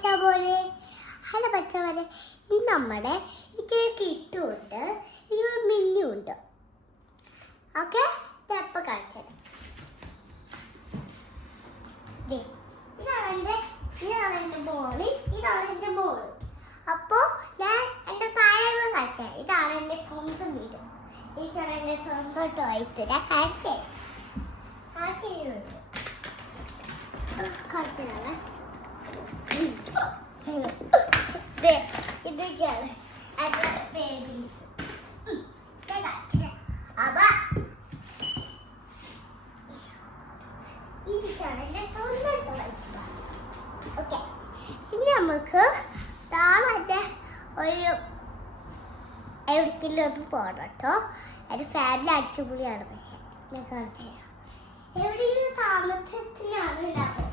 പച്ചപോലെ hello പച്ചപോലെ ഇത് നമ്മുടെ എനിക്ക് കിട്ടുമുണ്ട് എനിക്ക് മിന്നുണ്ട്. ഓക്കെ ഇതെപ്പോൾ കാണിച്ചത് ഇതാണ് എൻ്റെ മോള്, ഇതാണ് എൻ്റെ മോള്. അപ്പോൾ ഞാൻ എൻ്റെ താഴെ കാണിച്ചത് ഇതാണ് എൻ്റെ സ്വന്തം വീട്. ഇതാണ് എൻ്റെ സ്വന്തം ടോയ്സ്. ഞാൻ കാണിച്ചത് കാണിച്ചതാണ് ഇതൊക്കെയാണ് എൻ്റെ ബേബീസ്. അപ്പൊ ഇതൊക്കെയാണ് എൻ്റെ സ്വന്തം ടോയ്സ്. ഓക്കെ ഇനി നമുക്ക് മറ്റേ ഒരു എവിടേക്കെങ്കിലും ഒന്ന് പോകണം കേട്ടോ. എൻ്റെ ഫാമിലി അടിച്ചുപൊളിയാണ്. പക്ഷെ ഞാൻ കാണിച്ചു തരാം. എവിടെയെങ്കിലും താമസത്തിനാണ് ഉണ്ടാവുക.